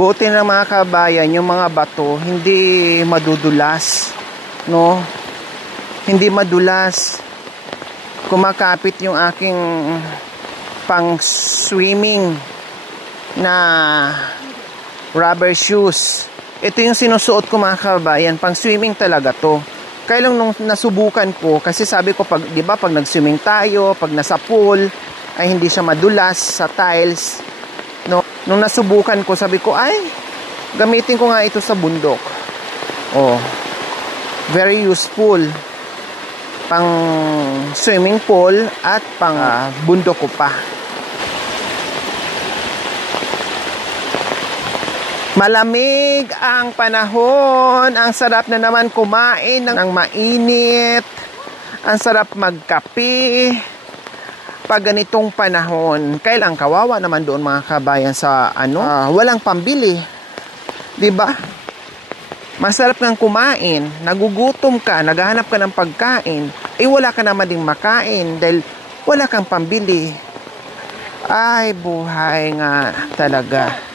Buti na mga kabayan, yung mga bato hindi madudulas, no? Hindi madulas. Kumakapit yung aking pang swimming na rubber shoes. Ito yung sinusuot ko mga kabayan, pang swimming talaga to. Kaya lang nung nasubukan ko, kasi sabi ko pag, 'di ba, pag nag-swimming tayo, pag nasa pool ay hindi siya madulas sa tiles. No, nung nasubukan ko, sabi ko, ay, gamitin ko nga ito sa bundok. Oh, very useful. Pang swimming pool at pang bundok ko pa. Malamig ang panahon. Ang sarap na naman kumain ng mainit. Ang sarap magkape pag ganitong panahon. Kailang kawawa naman doon mga kabayan sa walang pambili. 'Di ba? Masarap ngang kumain, nagugutom ka, naghahanap ka ng pagkain, wala ka naman ding makain dahil wala kang pambili. Ay, buhay nga talaga.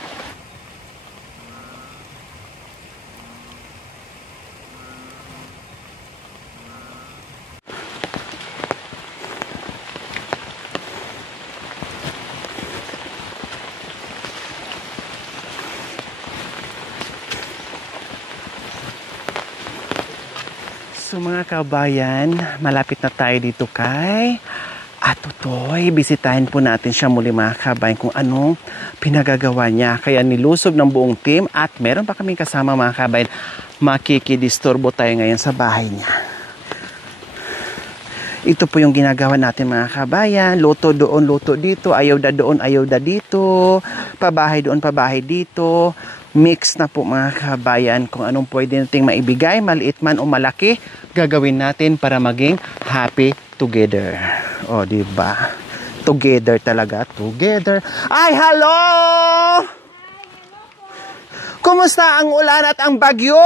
So mga kabayan, malapit na tayo dito kay Atutoy. Bisitahin po natin siya muli mga kabayan kung anong pinagagawa niya. Kaya nilusob ng buong team at meron pa kaming kasama mga kabayan. Makikidisturbo tayo ngayon sa bahay niya. Ito po yung ginagawa natin mga kabayan. Luto doon, luto dito. Ayaw da doon, ayaw da dito. Pabahay doon, pabahay dito. Mix na po mga kabayan kung anong pwede nating maibigay, maliit man o malaki, gagawin natin para maging happy together. O, diba? Together talaga, together. Ay, hello! Kumusta ang ulan at ang bagyo?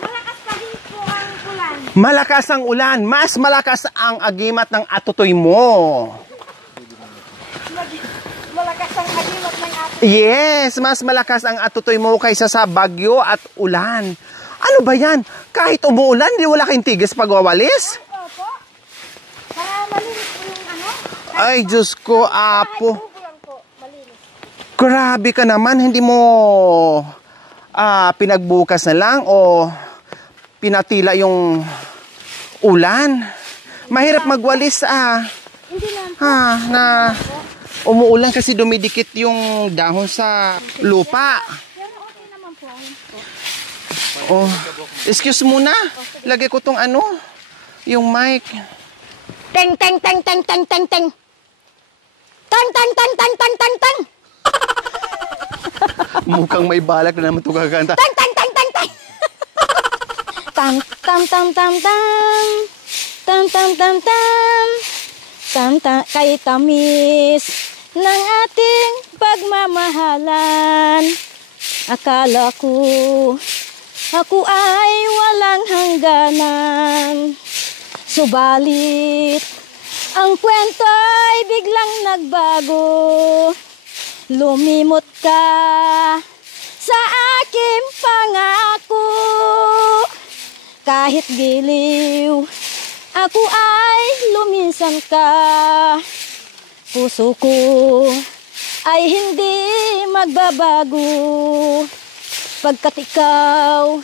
Malakas pa rin po ang ulan. Malakas ang ulan. Mas malakas ang agimat ng atutoy mo. Malakas ang agimat ng atutoy. Yes, mas malakas ang atutoy mo kaysa sa bagyo at ulan. Ano ba yan? Kahit umuulan, di wala kayong tigis pagwawalis? Opo. Para malinis po yung ano? Ay, Diyos ko, apo. Po, malinis. Grabe ka naman, hindi mo pinagbukas na lang o pinatila yung ulan. Mahirap magwalis Hindi lang po. na umuulan kasi dumidikit yung dahon sa lupa. Pero okay naman po. Oh, excuse muna. Lagay ko tong yung mic. Teng, teng, teng, teng, teng, teng, teng. Teng, teng, teng, teng, teng, teng, teng. Mukhang may balak na naman ito kakanta. Teng, teng, teng, teng, teng. Tam, tam, tam, tam, tam. Tam, tam, tam, tam. Tam, tam, kay tamis ng ating pagmamahalan. Akala ko ako ay walang hangganan. Subalit ang kwento ay biglang nagbago. Lumimot ka sa aking pangako. Kahit giliw ako ay luminsan ka. Puso ko ay hindi magbabago. pagkat ikaw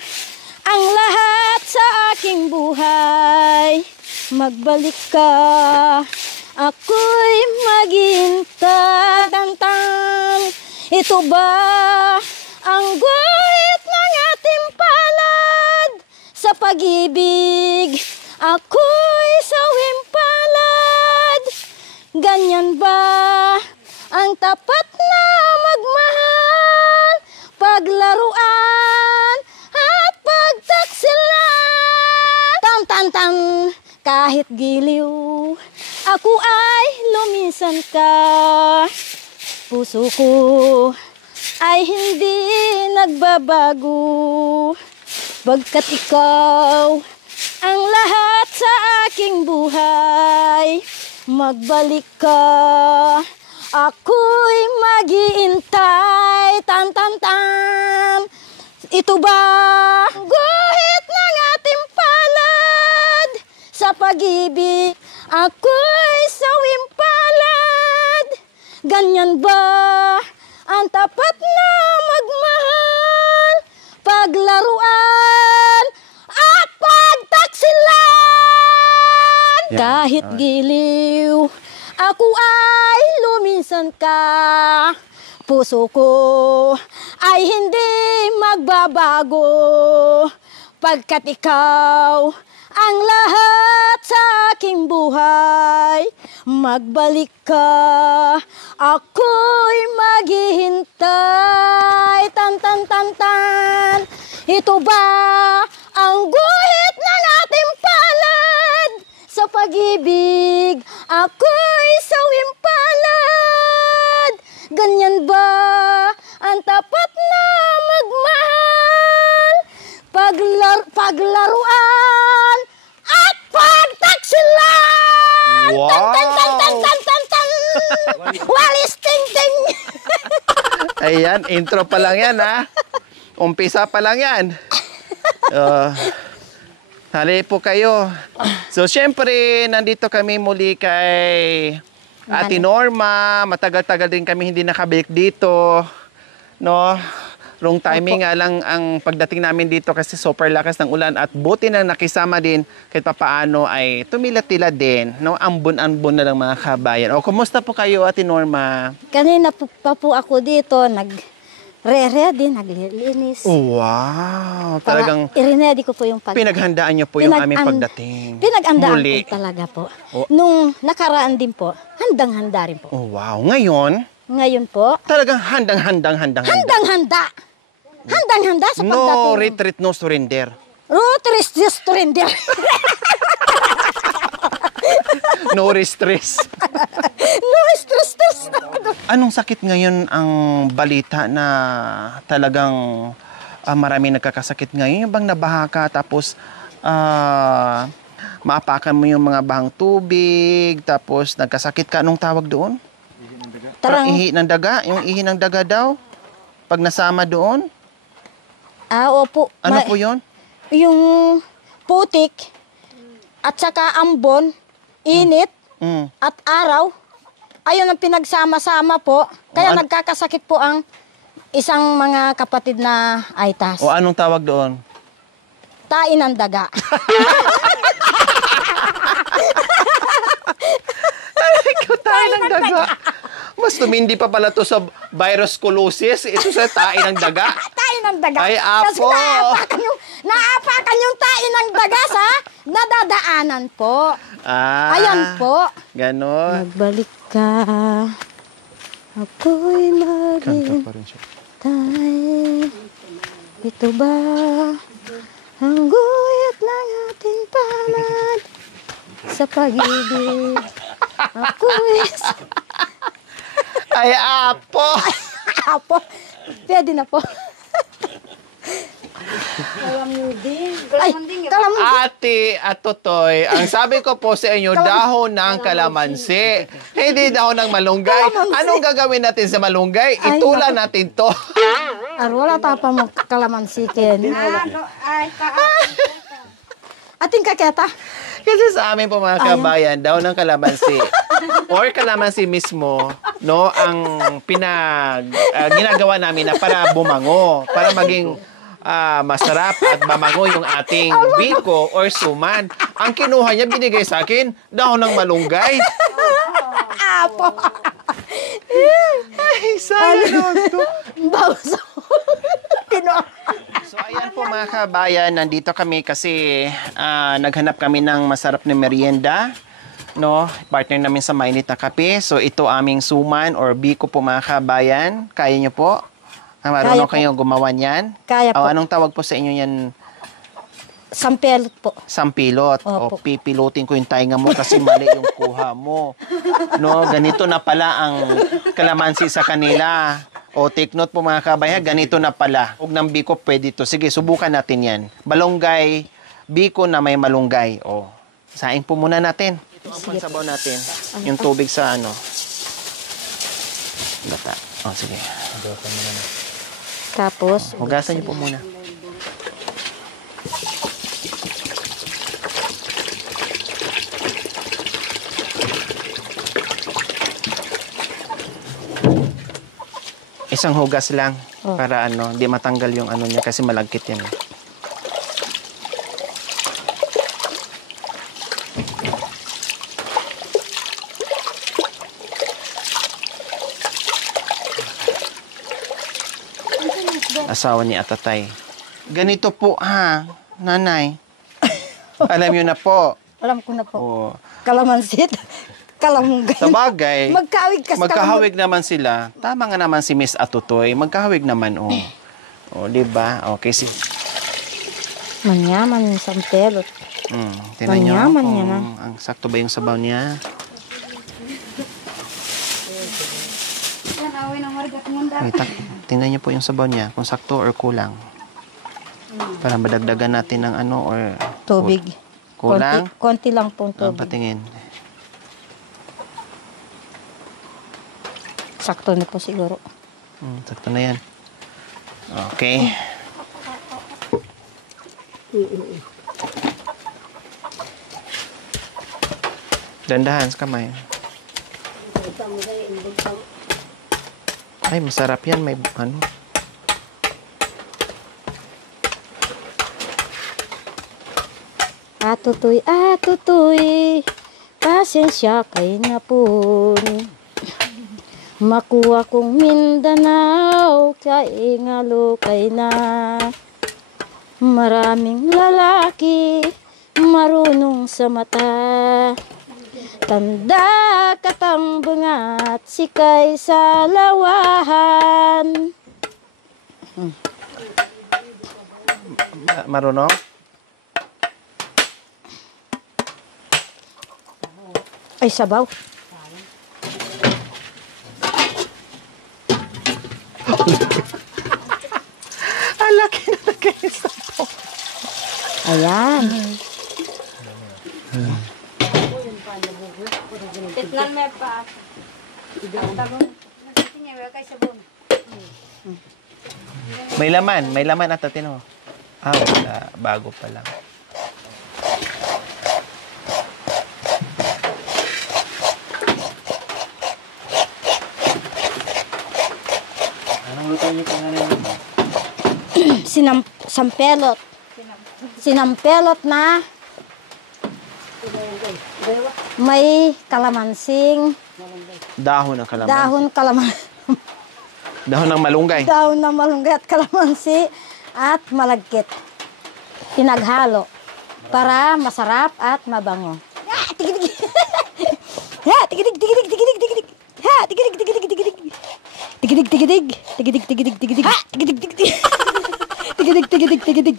ang lahat sa aking buhay. Magbalik ka, ako'y maghihintay. Tantang, ito ba ang guhit ng ating palad? Sa pag-ibig, ako'y sawing palad. Ganyan ba ang tapat na magmahal? Paglaruan at pagtaksilan. Tam-tam-tam, kahit giliw, ako ay lumisan ka. Puso ko ay hindi nagbabago, bagkat ikaw ang lahat sa aking buhay. Magbalik ka, ako'y maghihintay. Tam-tam-tam, ito ba ang guhit ng ating palad? Sa pag-ibig, ako'y sawing palad. Ganyan ba ang tapat na magmahal? Paglaruan at pagtaksilan. Yeah. Kahit giliw, ako ay luminsan ka. Puso ko ay hindi magbabago, pagkat ikaw ang lahat sa aking buhay. Magbalik ka, ako'y maghihintay. Tan-tan-tan-tan, ito ba ang guhit ng ating palad? Sa pag-ibig, ako'y sawing palad. Ganyan ba ang tapat na magmahal? Paglaruan at pagtaksilan. Wow! Tan-tan-tan-tan-tan-tan. Walis ting-ting. Ayan, intro pa lang yan, ha? Umpisa pa lang yan. Hali po kayo. So, syempre, nandito kami muli kay Ate Norma. Matagal-tagal din kami hindi nakabalik dito. No? Wrong timing nga lang ang pagdating namin dito kasi super lakas ng ulan at buti na nakisama din kahit papaano ay tumila-tila din. No? Ambon-ambon na lang mga kabayan. O, kumusta po kayo, Ate Norma? Kanina pa po ako dito, nag-re-ready, naglilinis. Oh, wow! Talagang i-ready ko po yung pinaghandaan niyo po yung aming pagdating. Pinag-andaan Muli. po talaga po. Oh. Nung nakaraan din po, handang-handa rin po. Oh, wow! Ngayon, Po, talagang handang-handa. handang-handa. Handang-handa sa pagdating. No retreat, no surrender. Rotary surrender. No stress. No stress. Anong sakit ngayon ang balita na talagang marami nagkakasakit ngayon? Yung bang nabaha ka tapos maapakan mo yung mga bahang tubig tapos nagkasakit ka? Anong tawag doon? Parang ihi ng daga? Yung ihi ng daga daw? Pag nasama doon? Opo. Ano po yun? Yung putik at saka ambon, init at araw, ayun ang pinagsama-sama po. Kaya nagkakasakit po ang isang mga kapatid na aitas. O anong tawag doon? Tain ng daga. Tain ng daga. Mas tumindi pa pala to sa virus Ito sa tain ng daga. Tain ng daga. Ay, Kasi apo. naapakan yung tain ng daga sa nadadaanan po. Ayan po. Ganon. Magbalik ka. Ako'y Kanta pa rin siya. maghintay. Ito ba ang guyot ng ating palad? Sa pag-ibig, ako'y... Ay, apo! Apo, pwede na po. Kalamuding. Ate at Totoy, ang sabi ko po sa inyo, dahon ng kalamansi. Hindi dahon ng malunggay. Anong gagawin natin sa malunggay? Itulan natin to. Wala pa mo kalamansikin. Ating kaketa. Kasi sa amin po mga kabayan, dahon ng kalamansi or kalamansi mismo, no, ang ginagawa namin na para bumango, para maging masarap at mamango yung ating biko or suman. Ang kinuha niya, binigay sa akin, dahon ng malunggay. Apo. Ay, sayang naman to. Bawso. So, ayan po mga kabayan, nandito kami kasi naghanap kami ng masarap na merienda. No, partner namin sa mainit na kape. So, ito aming suman or biko po mga kabayan. Kaya nyo po? Marunong kayong gumawa niyan? Kaya po. Anong tawag po sa inyo yan? Sampelot po. Sampilot. O Opo. pipilutin ko yung tainga mo kasi mali yung kuha mo. No, ganito na pala ang kalamansi sa kanila. O take note po mga kabayan, ganito na pala. Huwag ng biko, pwede to. Sige, subukan natin yan. Malunggay, biko na may malunggay. O, saing po muna natin. Ito ang pansabaw natin. Yung tubig sa ano. Bata. O, sige. Tapos, Hugasan niyo po muna. Isang hugas lang para hindi matanggal yung ano niya kasi malagkit yan. Asawa ni Atatay. Ganito po nanay. Alam niyo na po. alam ko na po. Oh. Kalamansit. Kalamunggay. Sa bagay, Magkahawig naman sila. Tama nga naman si Miss Atutoy. Magkahawig naman, di ba? Okay, Manyaman yung sampelot. Tingnan niyo Manyaman kung niya na. ang sakto ba yung sabaw niya. Wait, tingnan niyo po yung sabaw niya, kung sakto or kulang. Para madagdagan natin ng or Tubig. kulang. Konti lang pong tubig. Patingin. Sakto na po siguro. Sakto na yan. Okay. Dandahan sa kamay. Ay, masarap yan. May ano. Atutoy, pasensya kay na po. Makuha kong Mindanao, kay ngalo kay na. Maraming lalaki, marunong sa mata. Tanda katambungat, sikay sa lawahan. Marunong? Ay, sabaw. Laki na nagkaisa po. Ayan. May laman at tatino. Wala. Bago pa lang. Anong luto niyo pangalan niyo? Sampelot. Sinampelot na may kalamansing, Dahon ng kalamansi. Dahon ng malunggay. dahon ng malunggay at kalamansi at malagkit. Pinaghalo para masarap at mabango. Tigidig. Tigidig, tigidig, tigidig, tigidig. Tigidig, tigidig, tigidig. Tigidig, tigidig. Tigidig, tigidig, tigidig. Tigidig, tigidig. Tigidig, tigidig, tigidig.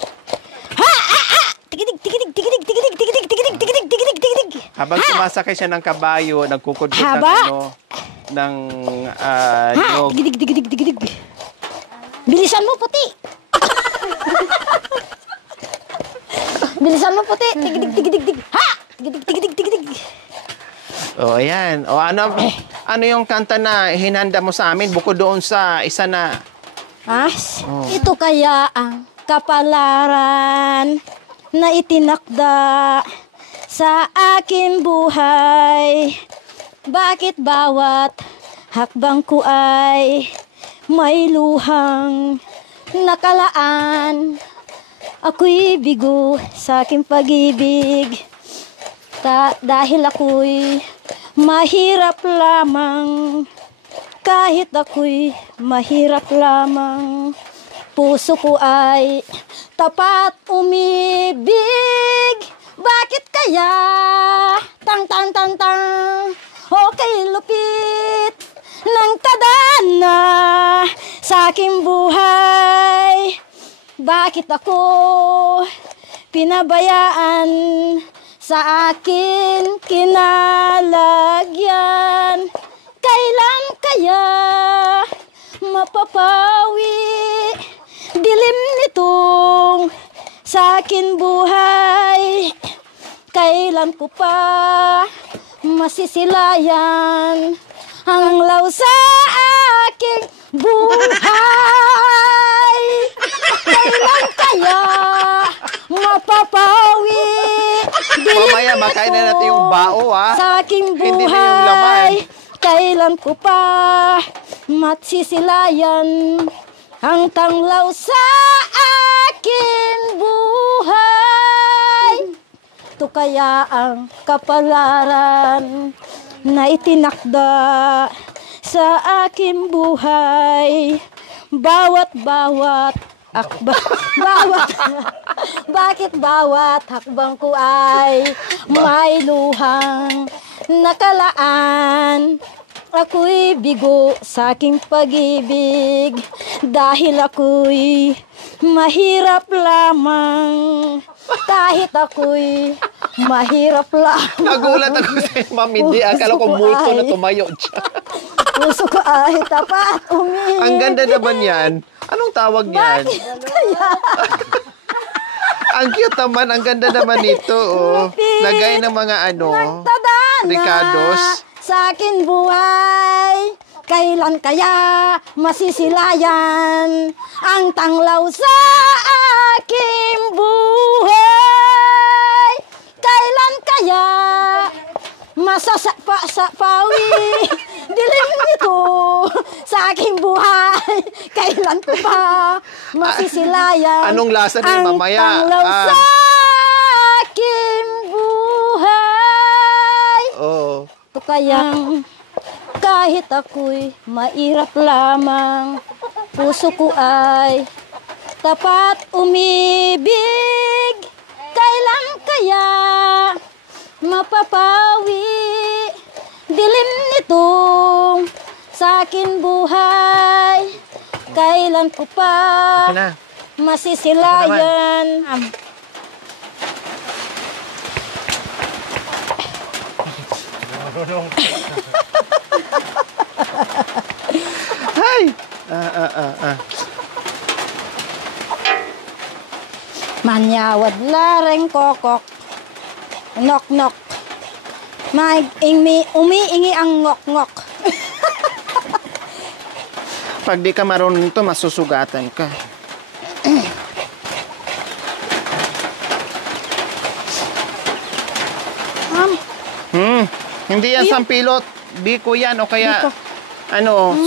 Tigidig, tigidig, tigidig, tigidig, tigidig, tigidig, tigidig, tigidig, tigidig. Habang sumasakay siya ng kabayo, nagkukudkod ng Haba. ng nyog. Tigidig, tigidig, tigidig. Bilisan mo, puti. Bilisan mo, puti. Tigidig, tigidig, tigidig. Tigidig, tigidig, tigidig. Ayan. Ano yung kanta na hinanda mo sa amin bukod doon sa isa na Ito kaya ang kapalaran na itinakda sa akin buhay. Bakit bawat hakbang ko ay may luhang nakalaan. Ako'y bigo sa aking pag-ibig. Dahil ako'y mahirap lamang. Kahit ako'y mahirap lamang, puso ko ay tapat umibig. Bakit kaya? Tang tang tang tang. Okay, lupit ng tadhana sa aking buhay. Bakit ako pinabayaan sa akin kinalagyan? Kailan kaya mapapawi dilim nitong sa akin buhay? Kailan ko pa masisilayan ang law sa aking buhay? Kailan kaya mapapawi dilim Mamaya makain na natin yung bao, ha? sa aking buhay? Hindi na yung laman. Kailan ko pa matsisilayan ang tanglaw sa aking buhay? Ito kaya ang kapalaran na itinakda sa aking buhay. Bawat bakit bawat hakbang ko ay may luhang nakalaan. Ako'y bigo sa aking pag-ibig dahil ako'y mahirap lamang. Kahit ako'y mahirap lamang. Nagulat ako sa Mami D. Akala ko multo na tumayo siya. Puso ko ay tapat umibig. Ang ganda naman yan. Anong tawag niyan? Kaya Ang cute naman. Ang ganda naman nito. Oh. Lagay ng mga nagtadhana Ricardos. sa akin buhay. Kailan kaya masisilayan ang tanglaw sa aking buhay? Kailan kaya masasapawi dilim nito sa aking buhay? Kailan ko pa masisilayan Anong lasa niya ang mamaya? tanglaw sa aking buhay? Oh. Ito kayang kahit ako'y mairap lamang, puso ko ay tapat umibig. Kailan kaya mapapawi dilim nitong sa akin buhay? Kailan ko pa Ito na. masisilayan Hay! Manyawad lareng kokok, nok nok, umiingi ang ngok ngok. Pag di ka marunong nito, masusugatan ka. Hindi yan sampilot. Biko yan o kaya Biko.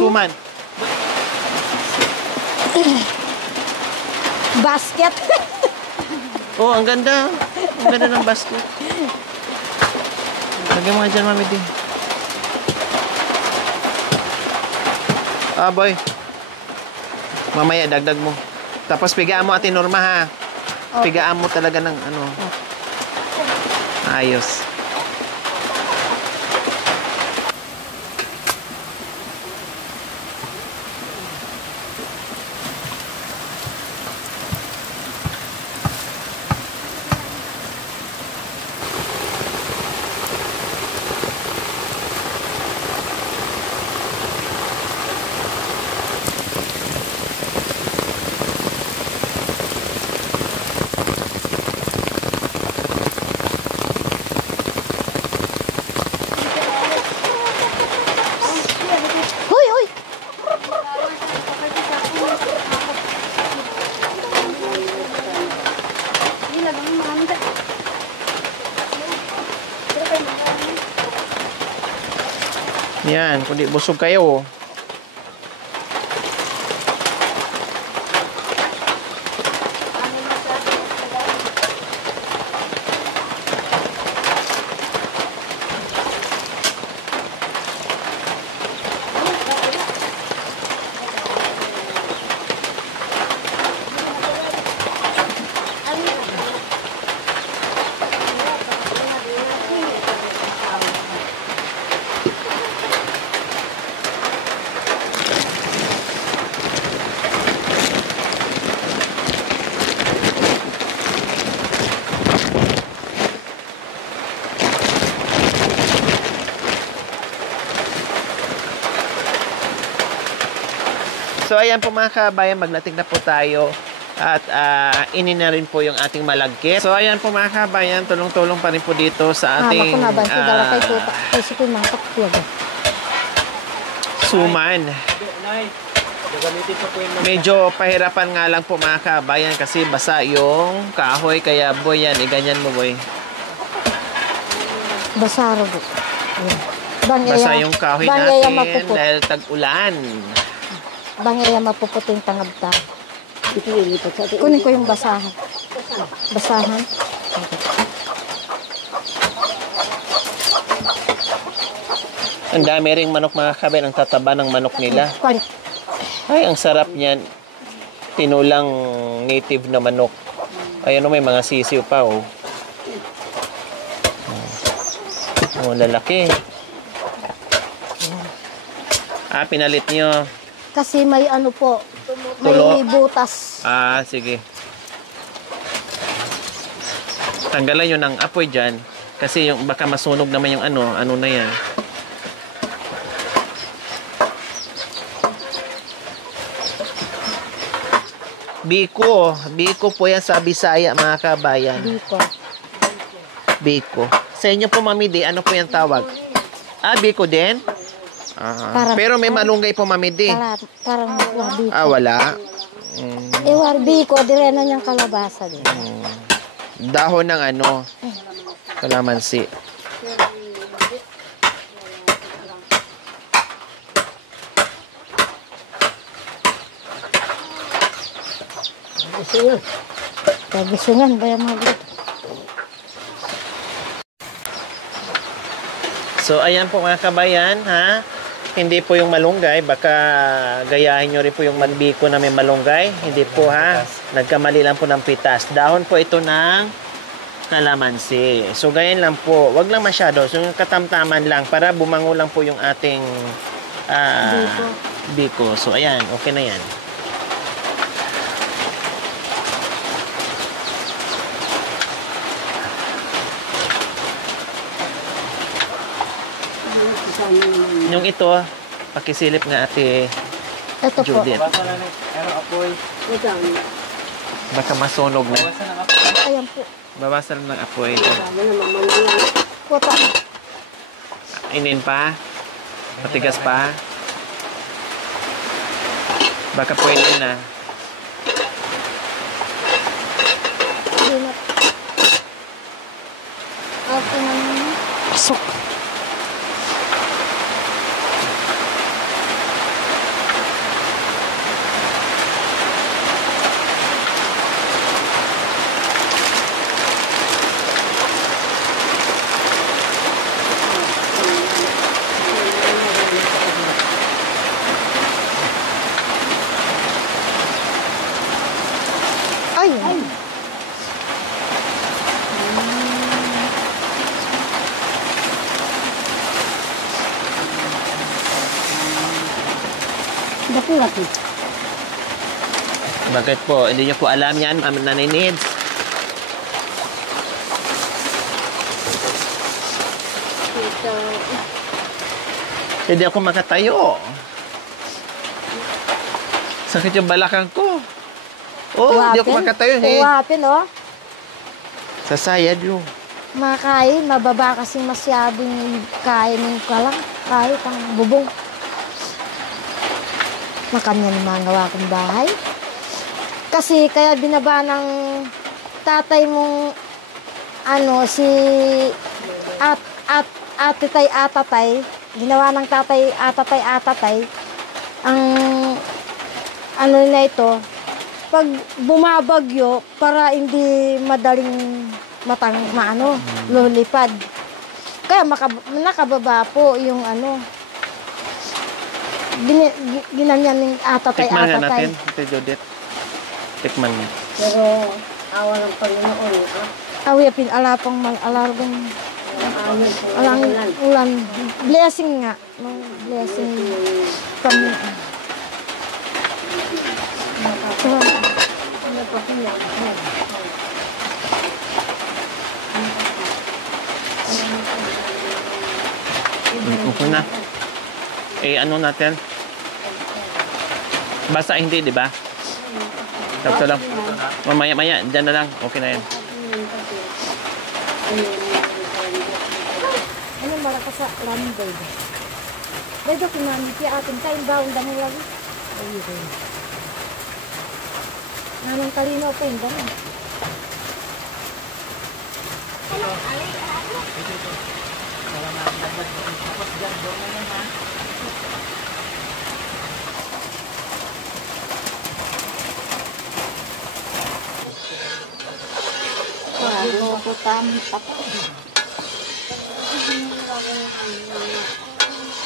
Suman. Basket. Oh, ang ganda. Ang ganda ng basket. Lagyan mo nga dyan, Mami D. Boy. Mamaya, dagdag mo. Tapos pigaan mo, Ate Norma, ha? Okay. Pigaan mo talaga ng ayos. Hoy, hoy. Yan, kundi busog kayo. ayan po mga kabayan, magnating na po tayo. At inin na rin po yung ating malagkit. So ayan po mga kabayan, tulong-tulong pa rin po dito sa ating suman. Medyo pahirapan nga lang po mga kabayan kasi basa yung kahoy. Kaya boy yan, ganyan mo boy. Basa ro. Basa yung kahoy natin dahil tag-ulan. Bangaya mapuputing tangabta. Kunin ko yung basahan. Basahan. Ang dami ring manok mga kabayan. Ang tataba ng manok nila. Ay, ang sarap niyan. Tinulang native na manok. Ayan o, may mga sisiw pa oh. Oh, lalaki. Pinalit nyo. Kasi may ano po, may butas. Sige. Tanggalan yun ng apoy dyan. Kasi yung, baka masunog naman yung ano na yan. Biko. Biko po yan sa Bisaya, mga kabayan. Biko. Sa inyo po, Mami D, ano po yung tawag? Biko din? Pero may malunggay po, Mami D. Parang biko. Wala. Biko, dire na niyang kalabasa din. Dahon ng kalamansi. Kagisungan ba yung mga grupo? So, ayan po mga kabayan, ha? Hindi po yung malunggay. Baka gayahin nyo rin po yung manbiko na may malunggay. Hindi po, ha? Nagkamali lang po ng pitas. Dahon po ito ng kalamansi. So, ganyan lang po. Wag lang masyado. So, yung katamtaman lang para bumango lang po yung ating biko. So, ayan. Okay na yan. Yung ito, pakisilip nga ate Ito Judith. po. Baka masunog na. Ayan po. Bawasan ng apoy. Puta. Inin pa. Matigas pa. Baka pwede na. Pasok. Bakit po? Hindi nyo po alam yan, naninid. Hindi ako makatayo. Sakit yung balakang ko. Hindi ako makatayo. Uwapin, Sasayad yung. Makain, mababa kasi masyadong kainin ka lang. Kahit ang bubong. Makanya ng mga gawa kong bahay. Kasi kaya binaba ng tatay mong si atatay, ginawa ng tatay atatay, ang na ito, pag bumabagyo, para hindi madaling lulipad. Kaya nakababa po yung ginanyan ng atatay. Tikman nga natin, Ate Judith. Tikman nga. Pero awa ng Panginoon, Awipin alapang malalargong alang ulan. Blessing nga. Blessing kami. Okay na. Ano natin? Basta hindi, di ba? Sakto lang. Mamaya-maya, dyan na lang. Okay na yan. Ano malakas sa lamin ba ito? Dito kinamit yung ating kain baon dami lagi. Ayun. Nanong kalino pa yung dami.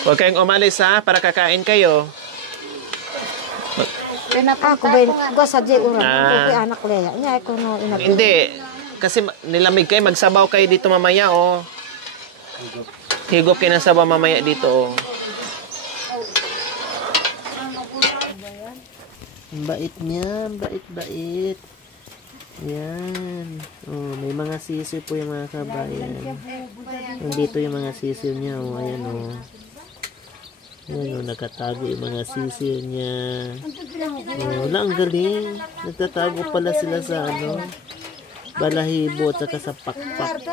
Huwag kayong umalis ha, para kakain kayo. Ako ba yung sa di uran? Ah. Ako anak leya. Nya ko no inabot. Hindi. Kasi nilamig kayo, magsabaw kayo dito mamaya, oh. Higop kayo ng sabaw mamaya dito, oh. Ang bait niya, bait. Yan. Oh, may mga sisiw po yung mga kabayan. Nandito yung mga sisiw niya, oh. Ayan, oh. Ayan, oh, nakatago yung mga sisiw niya. Oh, wala, ang galing. Nagtatago pala sila sa, ano, balahibo at saka sa pakpak.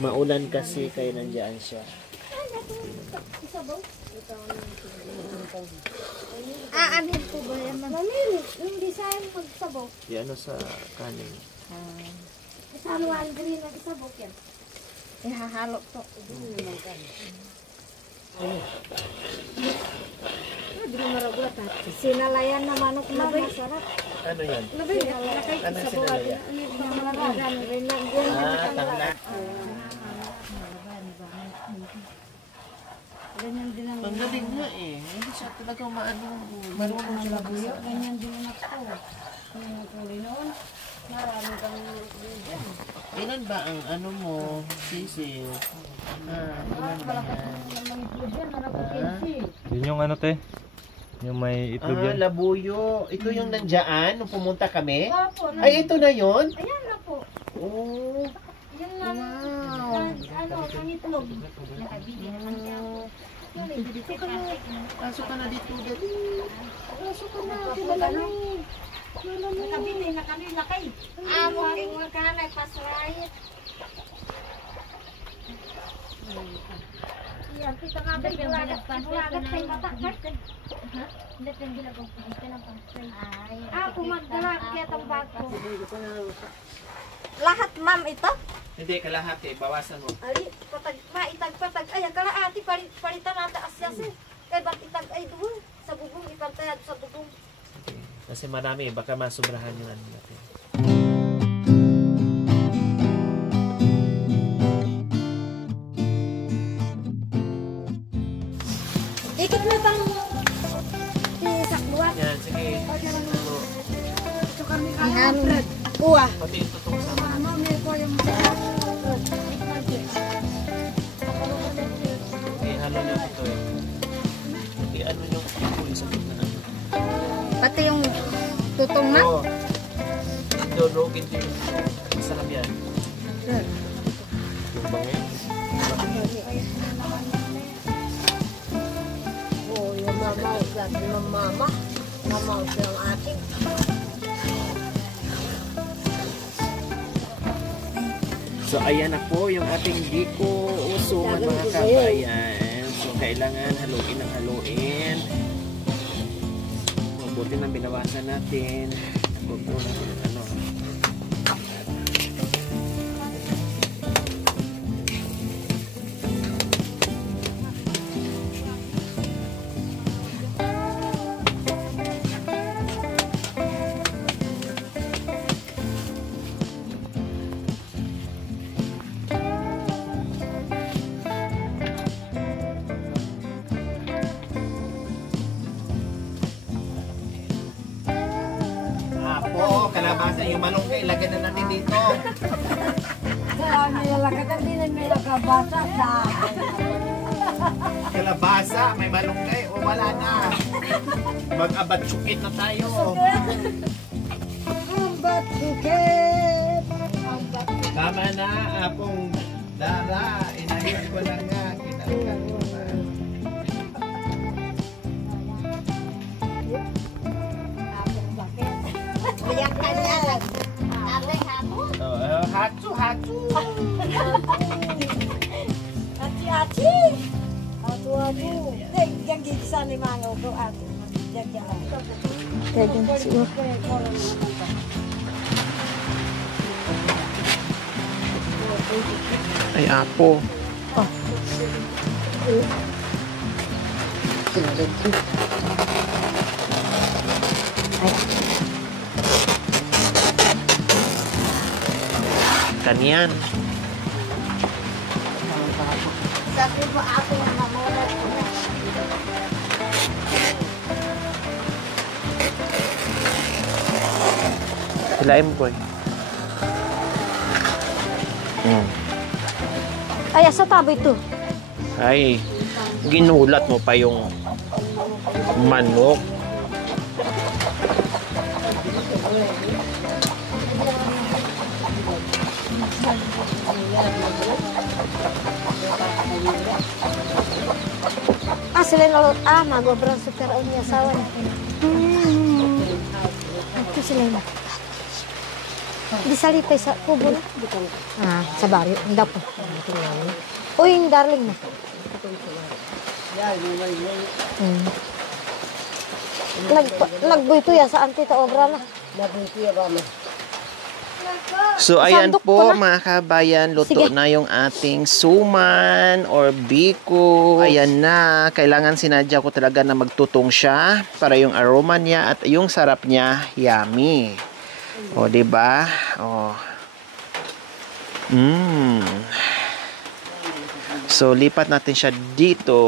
Maulan kasi, kaya nandiyan siya. Aanin po ba yan? Mami, hindi sayang magsabaw. Yan, ano, sa kanin. Saluan green na isabaw yan. Ihahalo to. Sinalayan na manok na masarap. Ano yan? Ano sinalayan? Tangla. Ang galing nga eh. Hindi siya talaga marunong siya mag-isa. Ganyan din anak ko. Yung kulay noon. Marami kang dyan. Ilan ba ang ano mo, sisiw? Ilan ba yan? Yun yung ano te? Yung may itlog yan. Labuyo. Ito yung nandyan nung pumunta kami? Ay, ito na yun? Ayan na po. Oh. Yan lang. Ano, ang itlog. Nakabili naman siya. Pasok ka na dito, dali. Pasok ka na. Nakabili na kami lakay. Amo king magkanay pasray. Yan, kita nga ba yung lagat kay mata. Ha? Hindi pa yung bilagong pagkita ng pasray. Ako magdala kaya itong bago. Lahat ma'am ito? Hindi, kalahati. Bawasan mo. Ali, maitag patag. Ay, kalahati palitan natin asyas eh. Kaya ba't itag ay doon? Sa bubong, ipantayad sa bubong. Kasi marami, baka masubrahan yung ano natin. Ikot na pang sakluan. Yan, sige. Ihanon. Uwa. Pati yung tutong sa mga. Ihalo niyo ito eh. Ano yung ipon sa gitna. Pati yung tutong na? Oo. Idologin din yung masarap yan. Yung bangin. Oo, yung mamaw. Lagi ng mama. Mamaw ng ating. So ayan na po yung ating Biko usuman mga kabayan. So kailangan haluin ng haluin. Mabuti na binawasan natin. Huwag po natin ano. Kalabasa, yung malunggay, ilagay na natin dito. Kalabasa, may malunggay, o wala na. Mag-abatsukit na tayo. Tama na, apong Dara. Inahin ko na nga. Payakan niya lang. Ate, hapon. Hatsu, hatsu. Aci-aci. Aduh-aduh. Yang gigisa ni mango ko ate. Yang Kaya dyan siguro. Ay, apo. Kanyan. Sabi mo ako ang mamulat ko na. Hilain mo, boy. Ay, asa taboy to? Ay, ginulat mo pa yung manok. Sila nalot. Magobrang super ang niya asawa niya. Ito sila na. Di salipay sa kubo na. Sa baryo. Hindi po. Uy, yung darling na. Nagboy to ya sa antita obra na. So, ayan Sandok po ko na. mga kabayan, luto Sige. na yung ating suman or biko. Ayan na, kailangan sinadya ko talaga na magtutong siya para yung aroma niya at yung sarap niya, yummy. O, diba? O. So, lipat natin siya dito.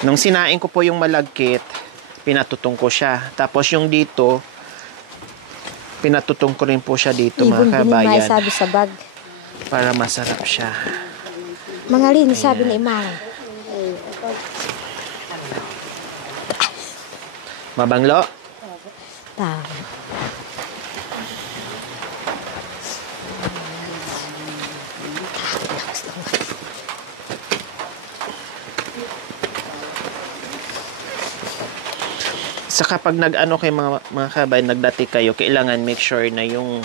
Nung sinain ko po yung malagkit, pinatutong ko siya. Tapos yung dito, pinatutong ko rin po siya dito, mga Ibon kabayan. sabi sa bag. Para masarap siya. Mga linis sabi ni Imang. Mabanglo? Tama. Saka pag nag-ano kay mga kabayan, nagdati kayo, kailangan make sure na yung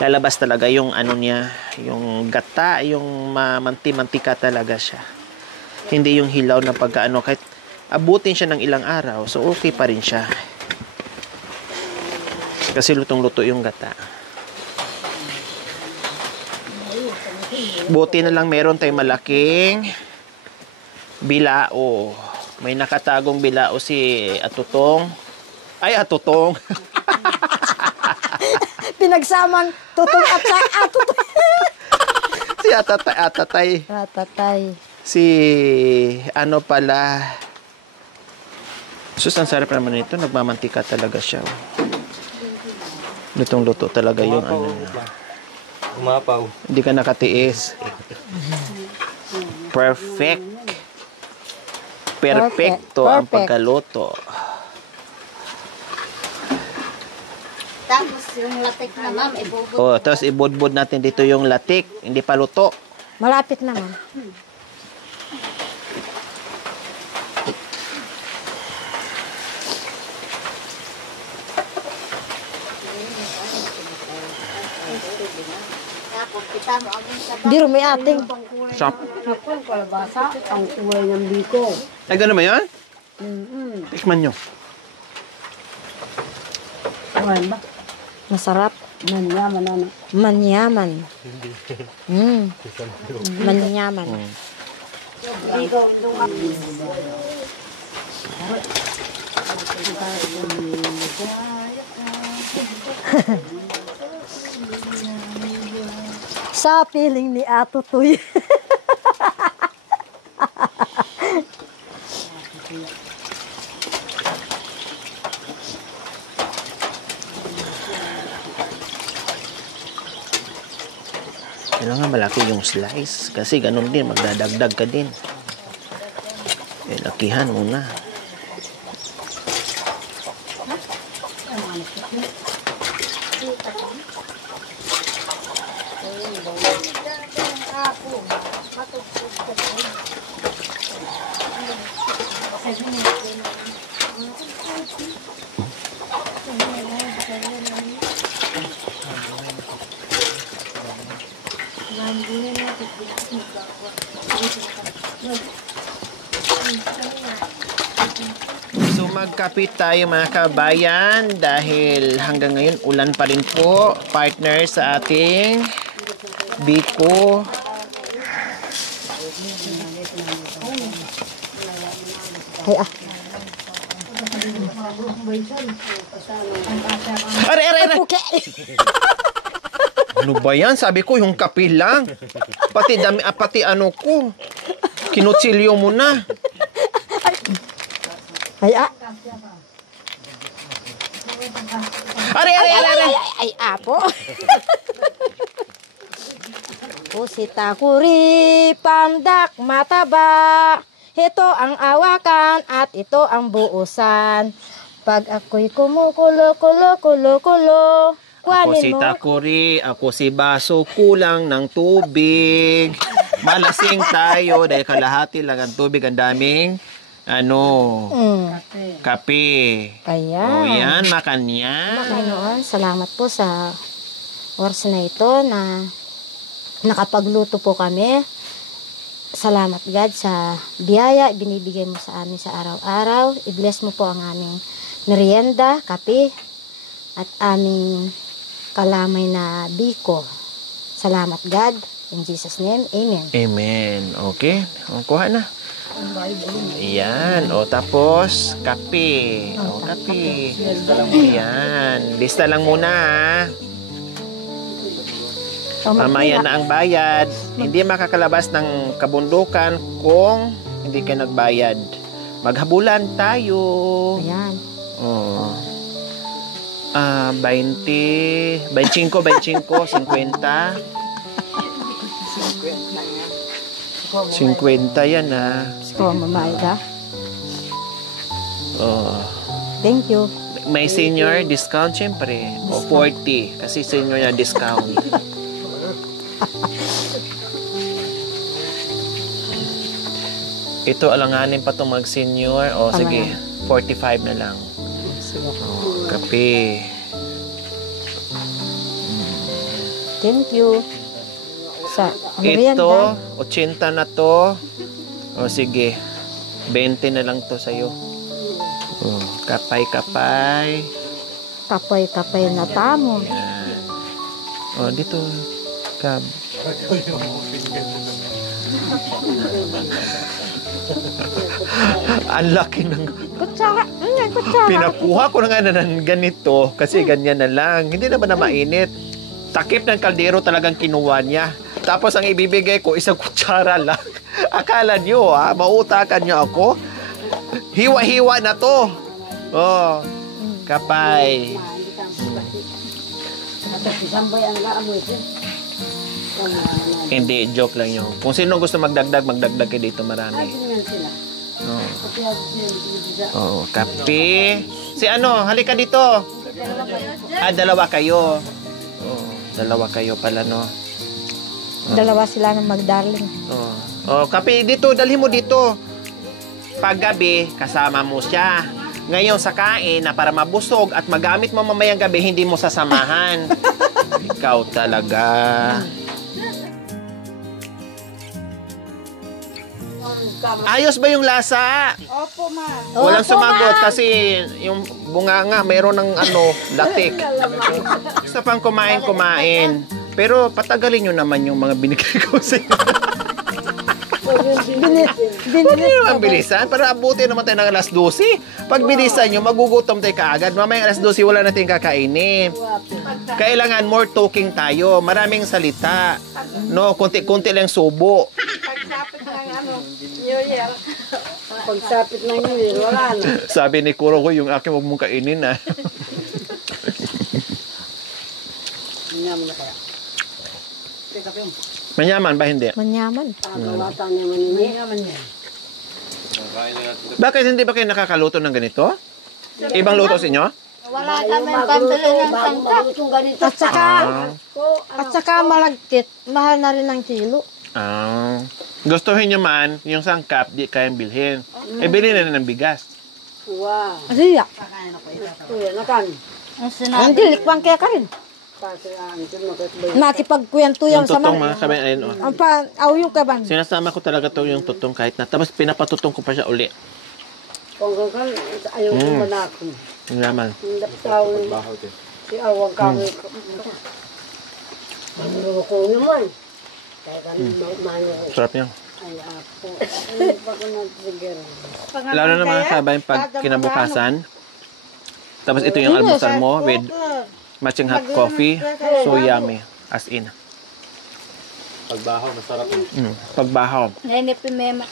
lalabas talaga yung ano niya, yung gata, yung manti-mantika talaga siya. Hindi yung hilaw na pagkaano, kahit abutin siya ng ilang araw, so okay pa rin siya. Kasi lutong-luto yung gata. Buti na lang meron tayong malaking bilao. May nakatagong bilao si Atutong. Ay, Atutong. Pinagsamang tutong at sa atutong. Si Atatay. Ratatay. Si ano pala. Sus, ang sarap naman nito. Nagmamantika talaga siya. Lutong-luto talaga yung ano niya. Umapaw. Hindi ka nakatiis. Perfect. Perfecto ang Perfect. pagkaluto. Tapos yung latik na ma'am, ibubot. Oh, tapos ibudbud natin dito yung latik. Hindi pa luto. Malapit naman. Tapos kita mo ang sa Di may ating. Sarap. bakong kalabasa, ang kulay ng biko. Ay, gano'n ba yun? Tikman nyo. Kuhan ba? Masarap. Manyaman na. Manyaman. Manyaman. Biko, Sa piling ni Ato Tuy. Kailangan malaki yung slice. Kasi ganun din, magdadagdag ka din. Eh, lakihan muna. So magkapit tayo mga kabayan dahil hanggang ngayon ulan pa rin po, partner sa ating biko. Ay, Are. Ano ba yan? Sabi ko yung kape lang. Pati ano ko. Kinutsilyo mo na. Ay, Ay, apo. Pusita kuri, pandak, mataba. Ito ang awakan at ito ang buusan. Pag ako'y kumukulo. Ako si Takuri, ako si Baso, kulang ng tubig. Malasing tayo dahil kalahati lang ang tubig, ang daming kape. Ayan. O yan, makan yan. Panginoon, salamat po sa oras na ito na nakapagluto po kami. Salamat God sa biyaya binibigay mo sa amin sa araw-araw. I-bless mo po ang aming merienda, kape, at aming kalamay na biko. Salamat God. In Jesus' name, Amen. Amen. Okay. O, kuha na. Ayan. O, tapos, kape. O, kape. Ayan. Lista lang muna, ha. Mamaya na ang bayad. Hindi makakalabas ng kabundukan kung hindi ka nagbayad. Maghabulan tayo. Ayan. Oh. 20, 25, 50. 50 yan, ha. So, mamayad, ha? Oh. Thank you. May senior discount, syempre. O, 40. Kasi senior na discount. Ito, alanganin pa itong mag-senior. O, sige. 45 na lang. O, kape. Thank you. Sa Ito, 80 na to. O, sige. 20 na lang to sa'yo. O, kapay. Kapay na tamo. Yan. O, dito. Kab. Ang laki ng... Kutsara. Kutsara. Pinakuha ko na nga ng ganito kasi ganyan na lang. Hindi naman na mainit. Takip ng kaldero talagang kinuha niya. Tapos ang ibibigay ko, isang kutsara lang. Akala nyo, mautakan nyo ako. Hiwa-hiwa na to. Oh, kapay. Hindi, joke lang yun. Kung sino gusto magdagdag kayo dito marami. Oh, kape. Si halika dito. Dalawa kayo. Oh, dalawa kayo pala, no? Dalawa sila ng magdarling. Oh, kape dito, dalhin mo dito. Paggabi, kasama mo siya. Ngayon sa kain na para mabusog at magamit mo mamayang gabi, hindi mo sasamahan. Ikaw talaga. Ayos ba yung lasa? Opo, ma. Walang sumagot kasi yung bunganga mayroon ng latik. Gusto pang kumain. Pero patagalin nyo naman yung mga binigay ko sa inyo. Huwag nyo naman bilisan para abutin naman tayo ng alas 12. Pag bilisan nyo, magugutom tayo kaagad. Mamayang alas 12, wala natin kakainin. Kailangan more talking tayo. Maraming salita. No, kunti-kunti lang subo. New Year. Pagsapit ng New Year, wala na. Sabi ni Kuro ko, yung akin huwag mong kainin, ha. Manyaman na kaya. Manyaman ba hindi? Manyaman. Tagawatan niya manyaman niya. Bakit hindi ba kayo nakakaluto ng ganito? Ibang luto sa inyo? Wala kami pambili ng sangka. At saka malagkit. Mahal na rin ang kilo. Gustuhin nyo man, yung sangkap, di kayang bilhin. Bilhin na ng bigas. Wow. Asiya. Kuya, nakan. Ang dilikwang kaya ka rin. Kasi ang tumagot ba yun? Nakipagkwento Yung yan sa tutong mga. mga kabayan, ayun oh. Ang pa, yung kaban. Sinasama ko talaga to yung tutong kahit na. Tapos pinapatutong ko pa siya uli. Kung kan, ayaw ko manako. Yung laman. Hindi tawon. Si awang kami. Ano ko naman. Kaya kami mano. Sarap yan. Ay, apo. Ano pa ko nag-trigger? Lalo na mga kabayan pag kinabukasan. Tapos ito yung almusal mo with matching hot coffee. So yummy. As in. Pagbahaw, masarap yun. Pagbahaw. Nene Pimema.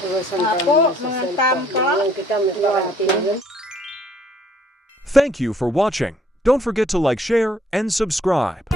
Apo, mga tampa. Thank you for watching. Don't forget to like, share, and subscribe.